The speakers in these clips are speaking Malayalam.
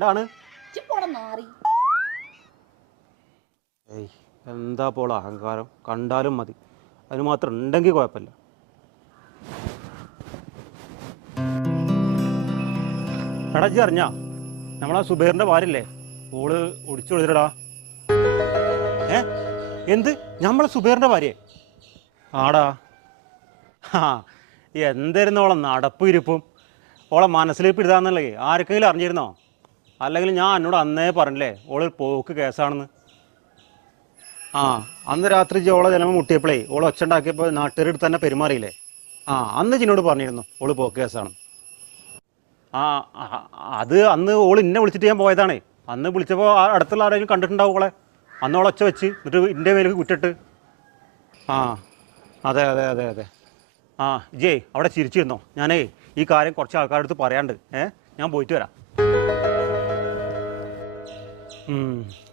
എന്താണ് ഏയ് എന്താ പോള അഹങ്കാരം? കണ്ടാലും മതി. അതിന് മാത്രം ഉണ്ടെങ്കിൽ കുഴപ്പമില്ല. എടാ ഇജ്ജ് അറിഞ്ഞാ? നമ്മളാ സുബൈറിന്റെ ഭാര്യല്ലേ ഓൾ ഒടിച്ചു കൊടുത്തിടാ ഏ? എന്ത്? നമ്മളെ സുബൈറിന്റെ ഭാര്യ ആടാ. ആ എന്തായിരുന്നു ഓളെ നടപ്പ് ഇരിപ്പും? ഓളെ മനസ്സിലേക്ക് ഇടുതാന്നല്ലേ ആർക്കെങ്കിലും അറിഞ്ഞിരുന്നോ? അല്ലെങ്കിൽ ഞാൻ എന്നോട് അന്നേ പറഞ്ഞില്ലേ ഓൾ പോക്ക് കേസാണെന്ന്. ആ അന്ന് രാത്രി ജോളെ ജനമ മുട്ടിയപ്പോഴേ ഓൾ ഒച്ച ഉണ്ടാക്കിയപ്പോൾ നാട്ടുകാരുടെ തന്നെ പെരുമാറിയില്ലേ? ആ അന്ന് ജിനോട് പറഞ്ഞിരുന്നു ഓൾ പോക്ക് കേസാണ് ആ അത് അന്ന് ഓൾ ഇന്നെ വിളിച്ചിട്ട് ഞാൻ പോയതാണേ. അന്ന് വിളിച്ചപ്പോൾ അടുത്തുള്ള ആരെങ്കിലും കണ്ടിട്ടുണ്ടാവും ഓളെ. അന്ന് ഓളെ ഒച്ച വെച്ച് എന്നിട്ട് ഇന്റെ മേലേക്ക് കുറ്റിട്ട് ആ അതെ അതെ അതെ അതെ. ആ ജയ് അവിടെ ചിരിച്ചിരുന്നോ? ഞാനേ ഈ കാര്യം കുറച്ച് ആൾക്കാരുടെ അടുത്ത് പറയാണ്ട് ഏ ഞാൻ പോയിട്ട് വരാം.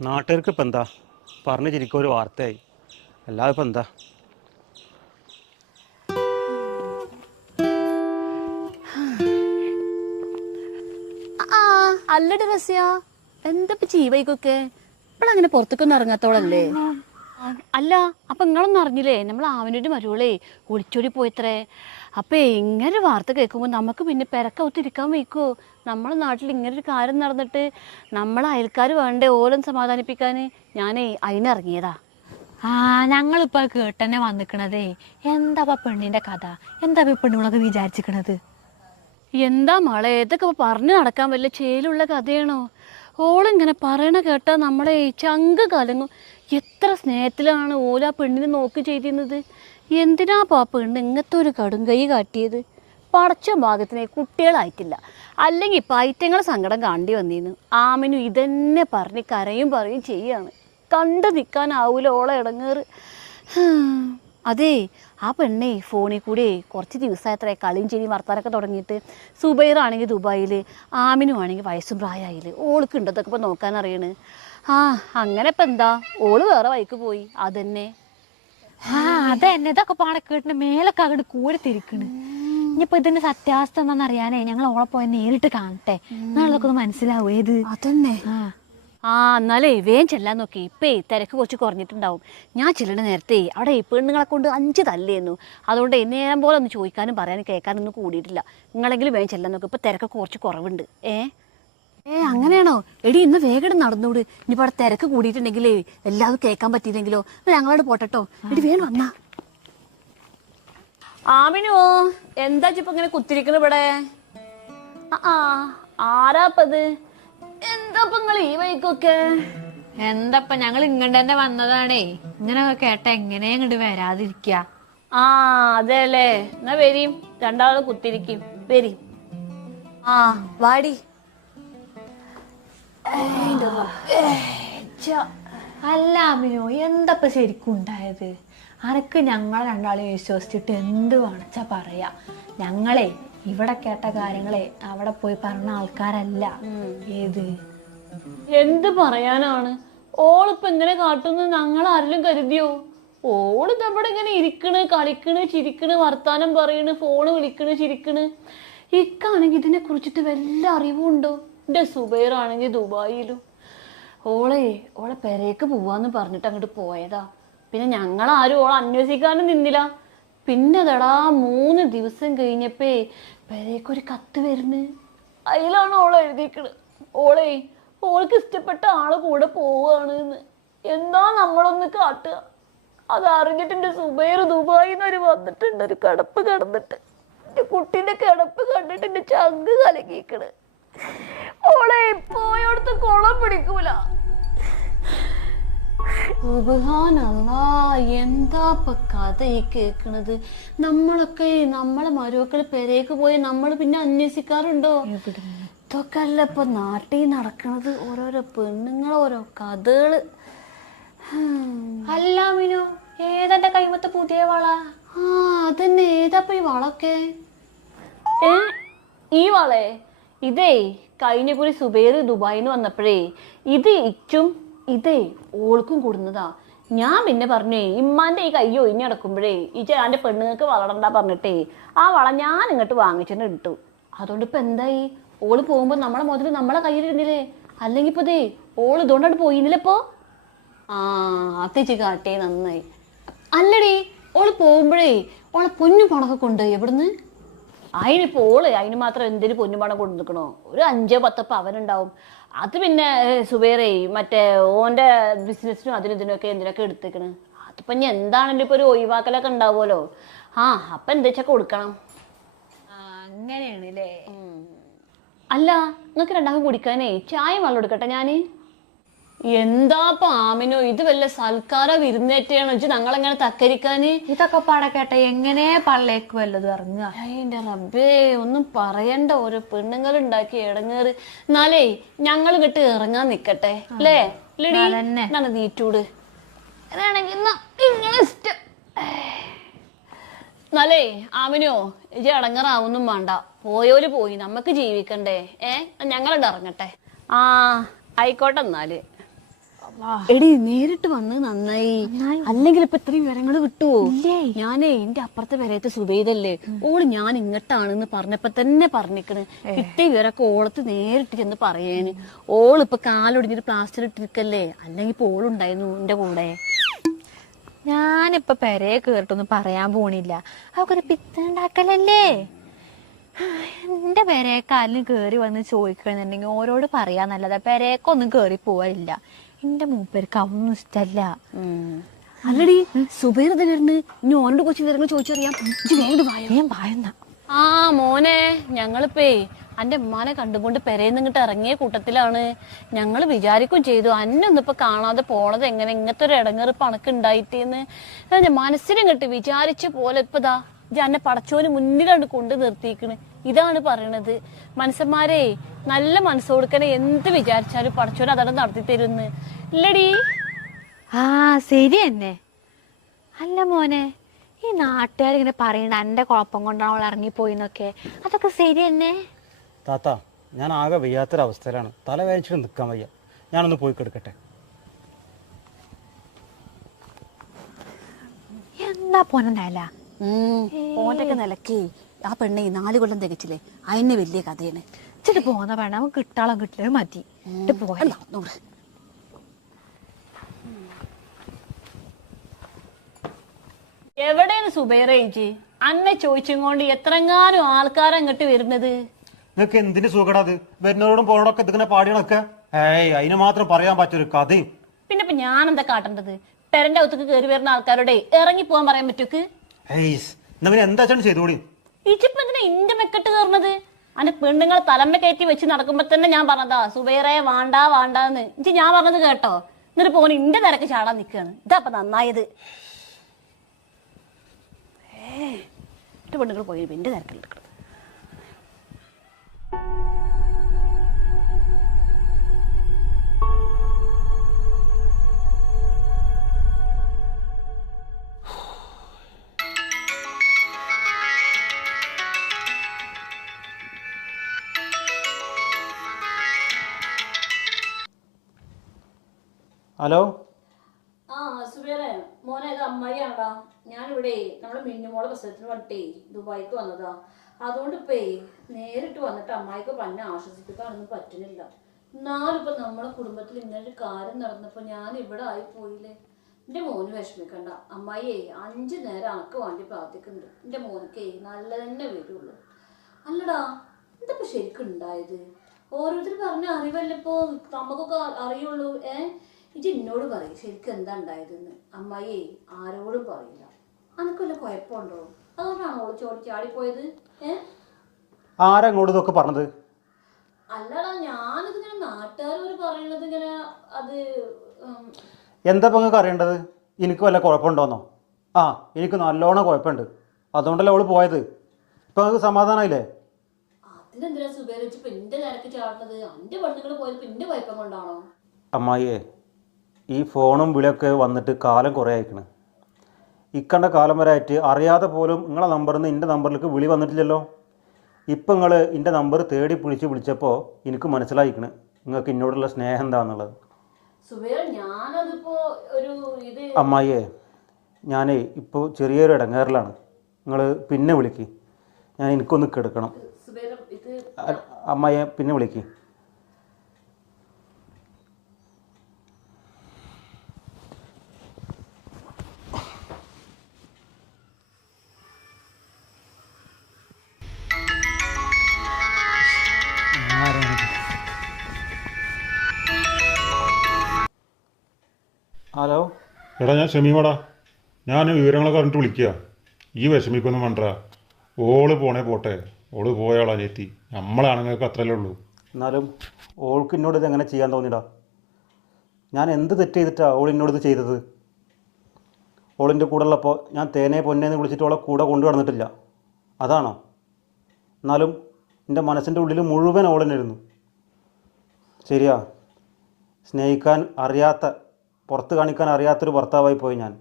നാട്ടുകാർക്ക് ഇപ്പം എന്താ? പറഞ്ഞു ചിരിക്കും ഒരു വാർത്തയായി. അല്ലാതെ ഇപ്പം എന്താ? ആ അല്ലടി റസിയ. എന്താ ജീവയ്ക്കൊക്കെ ഇപ്പഴങ്ങനെ പുറത്തേക്കൊന്നും ഇറങ്ങാത്തോളല്ലേ? അല്ല അപ്പൊ നിങ്ങളൊന്നും അറിഞ്ഞില്ലേ? നമ്മൾ ആവനൊരു മരുവളേ ഒളിച്ചോടി പോയത്രേ. അപ്പൊ ഇങ്ങനെ വാർത്ത കേൾക്കുമ്പോൾ നമുക്ക് പിന്നെ പെരക്കൗത്തിരിക്കാൻ വയ്ക്കോ? നമ്മളെ നാട്ടിൽ ഇങ്ങനെ ഒരു കാര്യം നടന്നിട്ട് നമ്മളെ അയൽക്കാർ വേണ്ടേ ഓരോ സമാധാനിപ്പിക്കാൻ ഞാനേ അതിനിറങ്ങിയതാ ആ ഞങ്ങളിപ്പോ കേട്ടന്നെ വന്നിക്കണതേ. എന്താ പെണ്ണിന്റെ കഥ? എന്താ പെണ്ണുങ്ങളൊക്കെ വിചാരിച്ചിക്കണത്? എന്താ മോളെ? ഇതൊക്കെ പറഞ്ഞു നടക്കാൻ വല്ല ചേലുള്ള കഥയാണോ? ഓളിങ്ങനെ പറയണ കേട്ടാ നമ്മളെ ചങ്ക് കലങ്ങും. എത്ര സ്നേഹത്തിലാണ് ഓല ആ പെണ്ണിനെ നോക്കി ചെയ്തിരുന്നത്? എന്തിനാ പാ പെണ്ണ് ഇങ്ങനത്തെ ഒരു കടും കൈ കാട്ടിയത്? പടച്ച ഭാഗത്തിനെ കുട്ടികളായിട്ടില്ല. അല്ലെങ്കിൽ ഇപ്പം ഐറ്റങ്ങളെ സങ്കടം കാണ്ടി വന്നിരുന്നു ആമിനും ഇതന്നെ പറഞ്ഞ് കരയും പറയും ചെയ്യാണ്. കണ്ടു നിൽക്കാനാവൂല ഓളെ ഇടങ്ങേറ്. അതേ ആ പെണ്ണേ ഫോണിൽ കൂടെ കുറച്ച് ദിവസമായത്ര കളിയും ചെടിയും വർത്താനൊക്കെ തുടങ്ങിയിട്ട് സുബൈറാണെങ്കിൽ ദുബായിൽ ആമിനും ആണെങ്കിൽ വയസ്സും പ്രായമായില്ലേ ഓൾക്ക് ഉണ്ടതൊക്കെ ഇപ്പോൾ നോക്കാൻ അറിയണ്. ആ അങ്ങനെ ഇപ്പം എന്താ? ഓൾ വേറെ വൈക്ക് പോയി. അതന്നെ. ആ അതന്നെ. ഇതൊക്കെ പാടെ കേട്ടിന് മേലൊക്കെ അങ്ങോട്ട് കൂടി തിരിക്കണ്. ഇനിയിപ്പോ ഇതിന്റെ സത്യാവസ്ഥ എന്താണെന്ന് അറിയാനേ ഞങ്ങൾ ഓളെ പോയി നേരിട്ട് കാണട്ടെ. എന്നാളൊക്കെ ഒന്ന് മനസ്സിലാവും. ഏത്? അതന്നെ. ആ എന്നാലേ വേഗം ചെല്ലാൻ നോക്കി. ഇപ്പേ തിരക്ക് കുറച്ച് കുറഞ്ഞിട്ടുണ്ടാവും. ഞാൻ ചെല്ലണ നേരത്തെ അവിടെ ഈ പെണ്ണുങ്ങളെ കൊണ്ട് അഞ്ച് തല്ലേന്നു. അതുകൊണ്ട് നേരം പോലെ ഒന്ന് ചോദിക്കാനും പറയാനും കേൾക്കാനും ഒന്നും കൂടിയിട്ടില്ല. നിങ്ങളെങ്കിലും വേഗം ചെല്ലാൻ നോക്കി. ഇപ്പൊ തിരക്ക് കുറച്ച് കുറവുണ്ട്. ഏ? ഏ അങ്ങനെയാണോ? എടി ഇന്ന് വേഗം നടന്നോട്. ഇനിയിപ്പോ അവിടെ തിരക്ക് കൂടിയിട്ടുണ്ടെങ്കിലേ എല്ലാവരും കേൾക്കാൻ പറ്റിയില്ലെങ്കിലോ? ഞങ്ങളോട് പോട്ടോ എടി വേണം വന്നാ. ആമിനോ എന്താ ഇപ്പൊ ഇങ്ങനെ കുത്തിരിക്കണ ഇവിടെ? ആ ആരാപ്പത് എന്താ നിങ്ങൾ ഈ വൈക്കൊക്കെ എന്തപ്പ ഞങ്ങൾ ഇങ്ങോട്ട് തന്നെ വന്നതാണേ. ഇങ്ങനെ കേട്ട എങ്ങനെ ഇങ്ങോട്ട് വരാതിരിക്ക ആ അതെ അല്ലേ എന്നാ വരീം. രണ്ടാമത് കുത്തിരിക്കും. വരി. ആ വാടി. അല്ല അമിനോ എന്തപ്പ ശരിക്കും ഉണ്ടായത്? അനക്ക് ഞങ്ങളെ രണ്ടാളും വിശ്വസിച്ചിട്ട് എന്ത് വേണച്ചാ പറയാ? ഞങ്ങളെ ഇവിടെ കേട്ട കാര്യങ്ങളെ അവിടെ പോയി പറഞ്ഞ ആൾക്കാരല്ല. ഏത്? എന്ത് പറയാനാണ്? ഓളിപ്പോ ഇങ്ങനെ കാട്ടുന്നു ഞങ്ങൾ ആരെങ്കിലും കരുതിയോ? ഓൾ നമ്മുടെ ഇങ്ങനെ ഇരിക്കണ് കളിക്കണ് ചിരിക്കണ് വർത്താനം പറയണ് ഫോണ് വിളിക്കണ് ചിരിക്കണ്. ഇക്കാണെങ്കിൽ ഇതിനെ കുറിച്ചിട്ട് വല്ല അറിവുണ്ടോ എന്റെ സുബൈറാണെങ്കിൽ ദുബായിലും. ഓളെ ഓളെ പെരേക്ക് പോവാന്ന് പറഞ്ഞിട്ട് അങ്ങോട്ട് പോയതാ. പിന്നെ ഞങ്ങൾ ആരും ഓളെ അന്വേഷിക്കാനും നിന്നില്ല. പിന്നെ തടാ മൂന്ന് ദിവസം കഴിഞ്ഞപ്പേ പെരേക്കൊരു കത്ത് വരുന്നു. അതിലാണ് ഓൾ എഴുതിക്കണ് ഓളെ ഓൾക്ക് ഇഷ്ടപ്പെട്ട ആളെ കൂടെ പോവുകയാണ് എന്ന് എന്താ നമ്മളൊന്ന് കാട്ടുക അത് അറിഞ്ഞിട്ട് എന്റെ സുബൈർ ദുബായിൽ നിന്ന് നിന്നൊരു വന്നിട്ടുണ്ട് ഒരു കിടപ്പ് കിടന്നിട്ട്. എന്റെ കുട്ടീന്റെ കിടപ്പ് കണ്ടിട്ട് എന്റെ ചങ്ക് കലങ്ങിക്കണ് ഓളെ പോയോടത്ത് കുളം പിടിക്കൂല. എന്താ ഇപ്പൊ കഥ ഈ കേക്കണത്? നമ്മളൊക്കെ നമ്മളെ മരുമക്കൾ പെരേക്ക് പോയി നമ്മൾ പിന്നെ അന്വേഷിക്കാറുണ്ടോ? ഇതൊക്കെ അല്ല ഇപ്പൊ നാട്ടിൽ നടക്കണത് ഓരോരോ പെണ്ണുങ്ങൾ ഓരോ കഥകൾ. അല്ല മിനു ഏതെന്റെ കൈമത്തെ പുതിയ വള? ആ അതന്നെ. ഏതാപ്പ ഈ വളൊക്കെ? ഏ ഈ വളേ? ഇതേ കഴിഞ്ഞ കുറി സുബേർ ദുബായിന്ന് വന്നപ്പോഴേ ഇത് ഇച്ചും ഇതേ ഓൾക്കും കൂടുന്നതാ. ഞാൻ പിന്നെ പറഞ്ഞേ ഇമ്മാന്റെ ഈ കൈ ഒഴിഞ്ഞടക്കുമ്പോഴേ ഈ ചേട്ടന്റെ പെണ്ണുങ്ങൾക്ക് വളരണ്ട പറഞ്ഞിട്ടേ ആ വള ഞാൻ ഇങ്ങോട്ട് വാങ്ങിച്ചിട്ട് ഇട്ടു. അതുകൊണ്ട് ഇപ്പൊ എന്തായി? ഓൾ പോകുമ്പോ നമ്മളെ മുതൽ നമ്മളെ കയ്യിലിരുന്നില്ലേ അല്ലെങ്കിൽ ഇപ്പൊ ദേ ഓൾ ഇതുകൊണ്ടാണ് പോയിന്നില്ല ഇപ്പോ? ആ അത്തേച്ചി കാട്ടേ നന്നായി. അല്ലടി ഓൾ പോകുമ്പോഴേ ഓളെ പൊന്നു പണൊക്കെ കൊണ്ട് എവിടുന്ന്? അതിനിപ്പോ ഓൾ അതിന് മാത്രം എന്തിനു പൊന്നു പണം കൊണ്ടു നിൽക്കണോ ഒരു അഞ്ചോ പത്തോ പവനുണ്ടാവും. അത് പിന്നെ സുബേറെ മറ്റേ ഓന്റെ ബിസിനസ്സിനും അതിനും ഇതിനൊക്കെ എന്തിനൊക്കെ എടുത്തേക്കണ്? അതിപ്പോ ഇനി എന്താണെങ്കിലും ഇപ്പൊ ഒരു ഒഴിവാക്കലൊക്കെ ഉണ്ടാവുമല്ലോ. ആ അപ്പൊ എന്താ വെച്ചാ കൊടുക്കണം അങ്ങനെയാണ് അല്ലേ അല്ല നിങ്ങൾക്ക് രണ്ടാമത് കുടിക്കാനേ ചായ വെള്ളം എടുക്കട്ടെ ഞാൻ? എന്താ ആമിനോ? ഇത് വല്ല സൽക്കാര വിരുന്നേറ്റാണ് വെച്ച് ഞങ്ങളെങ്ങനെ തക്കരിക്കാന്? ഇതൊക്കെ പാടക്കേട്ടെ കേട്ട എങ്ങനെ പള്ളേക്ക് വല്ലതും ഇറങ്ങുക? റബ്ബേ ഒന്നും പറയണ്ട. ഓരോ പെണ്ണുങ്ങൾ ഉണ്ടാക്കി ഇടങ്ങേറ് എന്നാലേ ഞങ്ങൾ കിട്ട് ഇറങ്ങാൻ നിക്കട്ടെ. അല്ലേ. എന്നാണ് നീറ്റൂട് അതാണെങ്കിൽ എന്നാലേ ആമിനോ ഇജ ഇടങ്ങറാവൊന്നും വേണ്ട. പോയോൽ പോയി. നമുക്ക് ജീവിക്കണ്ടേ. ഏ? ഞങ്ങളുണ്ട് ഇറങ്ങട്ടെ. ആ ആയിക്കോട്ടെ എന്നാൽ. എടി നേരിട്ട് വന്ന് നന്നായി. അല്ലെങ്കിൽ ഇപ്പൊ ഇത്രയും വിവരങ്ങൾ കിട്ടുവോ? ഞാനേ എന്റെ അപ്പുറത്തെ വരയത്തെ സുബൈദല്ലേ? ഓൾ ഞാൻ ഇങ്ങട്ടാണെന്ന് പറഞ്ഞപ്പോ തന്നെ പറഞ്ഞിക്കണ്. കിട്ടിയ വിവരമൊക്കെ ഓളത്ത് നേരിട്ട് ചെന്ന് പറയേന്. ഓളിപ്പൊ കാലൊടിഞ്ഞിട്ട് പ്ലാസ്റ്റർ ഇട്ടിരിക്കല്ലേ? അല്ലെങ്കിൽ ഇപ്പൊ ഓളുണ്ടായിരുന്നു എന്റെ കൂടെ. ഞാനിപ്പൊ പെരയെ കേറിട്ടൊന്നും പറയാൻ പോണില്ല. അവക്കൊരു പിത്തണ്ടാക്കലല്ലേ? എന്റെ പെരേക്കാലിന് കേറി വന്ന് ചോദിക്കണമെന്നുണ്ടെങ്കിൽ ഓരോട് പറയാന്നല്ലാതെ പെരേക്കൊന്നും കേറി പോവാനില്ല എന്റെ മൂപ്പേർക്ക് അതൊന്നും ഇഷ്ടല്ല. അല്ലടി സുബൈർ ഇത് വരുന്നു ഇനി ഓനോട് കൊച്ചു വിവരങ്ങൾ ചോദിച്ചറിയാം ഇജ്ജ് വേഗം വായോ. ഞാൻ വായന്ന ആ മോനെ ഞങ്ങളിപ്പേ അന്റെ ഉമ്മാനെ കണ്ടുകൊണ്ട് പെരേന്ന് ഇങ്ങോട്ട് ഇറങ്ങിയ കൂട്ടത്തിലാണ്. ഞങ്ങൾ വിചാരിക്കും ചെയ്തു അന്നൊന്നിപ്പോ കാണാതെ പോണത് എങ്ങനെ ഇങ്ങനത്തെ ഒരു ഇടങ്ങേറ് പണക്ക് ഉണ്ടായിട്ടേന്ന് മനസ്സിനെ കിട്ടി വിചാരിച്ച പോലെ ഇപ്പതാ ഇജ്ജ് അന്നെ പടച്ചോന് മുന്നിലാണ് കൊണ്ട് നിർത്തിയിക്കണ്. ഇതാണ് പറയണത്. മനുഷ്യന്മാരെ നല്ല മനസ്സ് കൊടുക്കണേ എന്ത് വിചാരിച്ചാലും പടച്ചോൻ അതാണ് നടത്തി തരുന്ന്. ഇല്ലടി. ആ ശരി തന്നെ. അല്ല മോനെ ഈ നാട്ടുകാരിങ്ങനെ പറയണ എന്റെ കുഴപ്പം കൊണ്ടാണ് അവൾ ഇറങ്ങിപ്പോയിന്നൊക്കെ. അതൊക്കെ ശരി തന്നെ. താത്ത ഞാൻ ആകെ വയ്യാത്തൊരവസ്ഥയിലാണ്. തല വേദനിച്ചിട്ട് നിൽക്കാൻ വയ്യ. ഞാനൊന്ന് പോയി കിടക്കട്ടെ. എന്താ പോനെന്നല്ല ഓന്റെ ഒക്കെ നിലക്കേ. ആ പെണ്ണെ ഈ നാല് കൊല്ലം തികച്ചില്ലേ? അതിന് വലിയ കഥയാണ്. ഇച്ചിട്ട് പോന്ന വേണം അവൻ കിട്ടാളം കിട്ടില്ല മതി. പോയല്ലോ പോയാ എവിടെയാണ് സുബൈറ ചേച്ചി? അന്നെ ചോദിച്ചും കൊണ്ട് എത്രങ്ങാനും ആൾക്കാരെ അങ്ങോട്ട് വരുന്നത്? നിങ്ങൾക്ക് എന്തിന് സുഖടാത് വരുന്നവരോടും പോണോടൊക്കെ ഇതിങ്ങനെ പാടികളൊക്കെ ഏയ് അതിന് മാത്രം പറയാൻ പറ്റൊരു കഥയും. പിന്നെ ഇപ്പൊ ഞാൻ എന്താ കാട്ടേണ്ടത്? പെരന്റെ അകത്തേക്ക് കയറി വരുന്ന ആൾക്കാരോടെ ഇറങ്ങി പോകാൻ പറയാൻ പറ്റൂക്ക് എന്നാ പിന്നെ എന്താ ചേട്ടൻ ചെയ്തോളി ഇച്ചിപ്പോ എന്തിനാ ഇന്റെ മെക്കെട്ട് കയറുന്നത്? അന്റെ പെണ്ണുങ്ങളെ തലമ്മ കയറ്റി വെച്ച് നടക്കുമ്പോ തന്നെ ഞാൻ പറഞ്ഞതാ സുബൈറെ വാണ്ടാ വാണ്ടാന്ന്. ഇജ്ജ് ഞാൻ പറഞ്ഞത് കേട്ടോ? എന്നിട്ട് പോന് ഇന്റെ തിരക്ക് ചാടാൻ നിൽക്കുകയാണ് ഇതാ അപ്പൊ നന്നായത്. ഏ പെണ്ണുങ്ങൾ പോയി എന്റെ തിരക്കിൽ എടുക്കണം ഹലോ? ആ സുബേറെ മോനെ ഇത് അമ്മായിയാണടാ. ഞാനിവിടെ നമ്മുടെ മിന്നുമോളെ പ്രശ്നത്തിന് വന്നിട്ടേ ദുബായിക്ക് വന്നതാ. അതുകൊണ്ട് ഇപ്പേ നേരിട്ട് വന്നിട്ട് അമ്മായിക്ക് പന്നെ ആശ്വസിപ്പിക്കാനൊന്നും പറ്റുന്നില്ല. എന്നാലിപ്പോ നമ്മളെ കുടുംബത്തിൽ ഇങ്ങനെ കാര്യം നടന്നപ്പോ ഞാൻ ഇവിടെ ആയി പോയില്ലേ. എന്റെ മോന് വിഷമിക്കണ്ട. അമ്മായിയെ അഞ്ചു നേരം അനക്ക് വേണ്ടി പ്രാർത്ഥിക്കുന്നുണ്ട്. എന്റെ മോനക്കേ നല്ല തന്നെ വരുള്ളൂ. അല്ലടാ എന്തപ്പോ ശരിക്കും ഉണ്ടായത്? ഓരോരുത്തർ പറഞ്ഞ അറിവല്ലപ്പോ നമുക്കൊക്കെ അറിയുള്ളൂ. ഏ? ഇജ് എന്നോട് പറയും ശരിക്കും എന്താ ഉണ്ടായതെന്ന്. അമ്മായി ആരോടും പറയില്ല. അനക്ക് വല്ല കുഴപ്പമുണ്ടോ? അതുകൊണ്ടാണോ ചോടി ചാടിപ്പോയത് ഏഹ് ആരാ ഇങ്ങോട്ട് ഇതൊക്കെ പറഞ്ഞത്? അല്ലടാ ഞാനിതിങ്ങനെ നാട്ടുകാരോട് പറയണത് ഇങ്ങനെ അത് ഉം, എന്താ ഇപ്പം നിങ്ങൾക്ക് അറിയേണ്ടത്? എനിക്ക് വല്ല കുഴപ്പമുണ്ടോന്നോ? ആ എനിക്ക് നല്ലോണം കുഴപ്പമുണ്ട്. അതുകൊണ്ടല്ലേ അവൾ പോയത്? ഇപ്പം നിങ്ങൾക്ക് സമാധാനമായില്ലേ അതിനെന്തിനാ സുബേർ വെച്ച് ഇപ്പൊ എന്റെ നിരക്ക് ചാടുന്നത് എന്റെ പെണ്ണുങ്ങൾ പോയത് ഇപ്പൊ എന്റെ കുഴപ്പം കൊണ്ടാണോ? അമ്മായിയെ ഈ ഫോണും വിളിയൊക്കെ വന്നിട്ട് കാലം കുറേ അയക്കണ് ഇക്കണ്ട കാലം വരെ ആയിട്ട് അറിയാതെ പോലും നിങ്ങളെ നമ്പറിൽ നിന്ന് എന്റെ നമ്പറിലേക്ക് വിളി വന്നിട്ടില്ലല്ലോ? ഇപ്പം നിങ്ങൾ എന്റെ നമ്പർ തേടി പിടിച്ച് വിളിച്ചപ്പോൾ എനിക്ക് മനസ്സിലായിക്കണ് നിങ്ങൾക്ക് എന്നോടുള്ള സ്നേഹം എന്താണെന്നുള്ളത് അമ്മായിയെ ഞാൻ ഇപ്പോൾ ചെറിയൊരു ഇടങ്ങേറിലാണ്. നിങ്ങൾ പിന്നെ വിളിക്ക്. ഞാൻ എനിക്കൊന്ന് കിടക്കണം. അമ്മായിയെ പിന്നെ വിളിക്ക്. ഹലോ എടാ ഞാൻ ഷമീമടാ. ഞാൻ വിവരങ്ങളൊക്കെ പറഞ്ഞിട്ട് വിളിക്കുക ഈ വിഷമിക്കൊന്നും വേണ്ട ഓൾ പോണേ പോട്ടെ. ഓൾ പോയാളാ ചേത്തി നമ്മളാണെങ്കിൽ അത്രയല്ലേ ഉള്ളൂ. എന്നാലും ഓൾക്ക് എന്നോട് ഇത് എങ്ങനെ ചെയ്യാൻ തോന്നിടാ ഞാൻ എന്ത് തെറ്റ് ചെയ്തിട്ടാ ഓൾ എന്നോട് ഇത് ചെയ്തത്? ഓളിന്റെ കൂടെ ഉള്ളപ്പോൾ ഞാൻ തേനെ പൊന്നേന്ന് വിളിച്ചിട്ട് ഓളെ കൂടെ കൊണ്ടു നടന്നിട്ടില്ല. അതാണോ? എന്നാലും എന്റെ മനസ്സിന്റെ ഉള്ളിൽ മുഴുവൻ ഓളിനായിരുന്നു ശരിയാ. സ്നേഹിക്കാൻ അറിയാത്ത പുറത്ത് കാണിക്കാൻ അറിയാത്തൊരു ഭർത്താവായി പോയി ഞാൻ.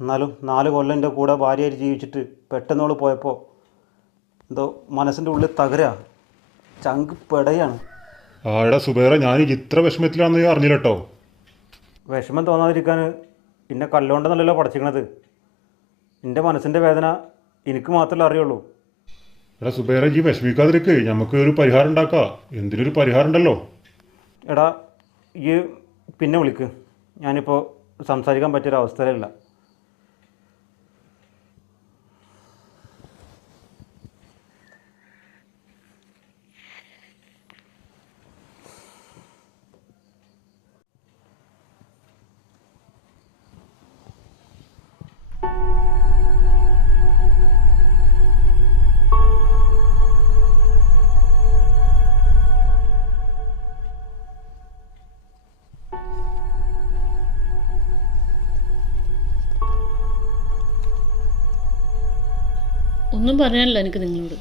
എന്നാലും നാല് കൊല്ലം എന്റെ കൂടെ ഭാര്യയായിട്ട് ജീവിച്ചിട്ട് പെട്ടെന്ന് പോയപ്പോൾ എന്തോ മനസ്സിന്റെ ഉള്ളിൽ തകരാ. ചങ്ക് പെടയാണ്. ആടാ സുബേറ ഞാൻ ഇത്ര വിഷമത്തിലാണെന്ന് അറിഞ്ഞില്ല കേട്ടോ വിഷമം തോന്നാതിരിക്കാൻ പിന്നെ കല്ലുകൊണ്ടെന്നല്ലല്ലോ പഠിച്ചിക്കണത് എന്റെ മനസ്സിന്റെ വേദന എനിക്ക് മാത്രമേ അറിയുള്ളൂ. എടാ സുബേറ ഈ വിഷമിക്കാതിരിക്കേ. നമുക്ക് ഒരു പരിഹാരം ഉണ്ടാക്കാം. എന്തിനൊരു പരിഹാരം ഉണ്ടല്ലോ? എടാ ഈ പിന്നെ വിളിക്ക്. ഞാനിപ്പോൾ സംസാരിക്കാൻ പറ്റിയൊരു ഒന്നും പറയാനില്ല എനിക്ക് നിങ്ങളോട്.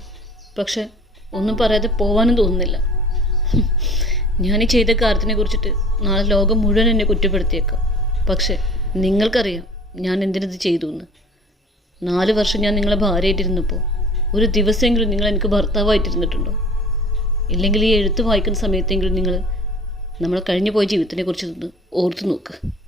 പക്ഷെ ഒന്നും പറയാതെ പോവാനും തോന്നുന്നില്ല. ഞാൻ ഈ ചെയ്ത കാര്യത്തിനെ കുറിച്ചിട്ട് നാളെ ലോകം മുഴുവൻ എന്നെ കുറ്റപ്പെടുത്തിയേക്കാം. പക്ഷെ നിങ്ങൾക്കറിയാം ഞാൻ എന്തിനത് ചെയ്തു എന്ന് നാല് വർഷം ഞാൻ നിങ്ങളെ ഭാര്യയായിട്ടിരുന്നപ്പോൾ ഒരു ദിവസമെങ്കിലും നിങ്ങൾ എനിക്ക് ഭർത്താവായിട്ടിരുന്നിട്ടുണ്ടോ? ഇല്ലെങ്കിൽ ഈ എഴുത്ത് വായിക്കുന്ന സമയത്തെങ്കിലും നിങ്ങൾ നമ്മൾ കഴിഞ്ഞു പോയ ജീവിതത്തിനെ കുറിച്ച് ഓർത്തു നോക്ക്.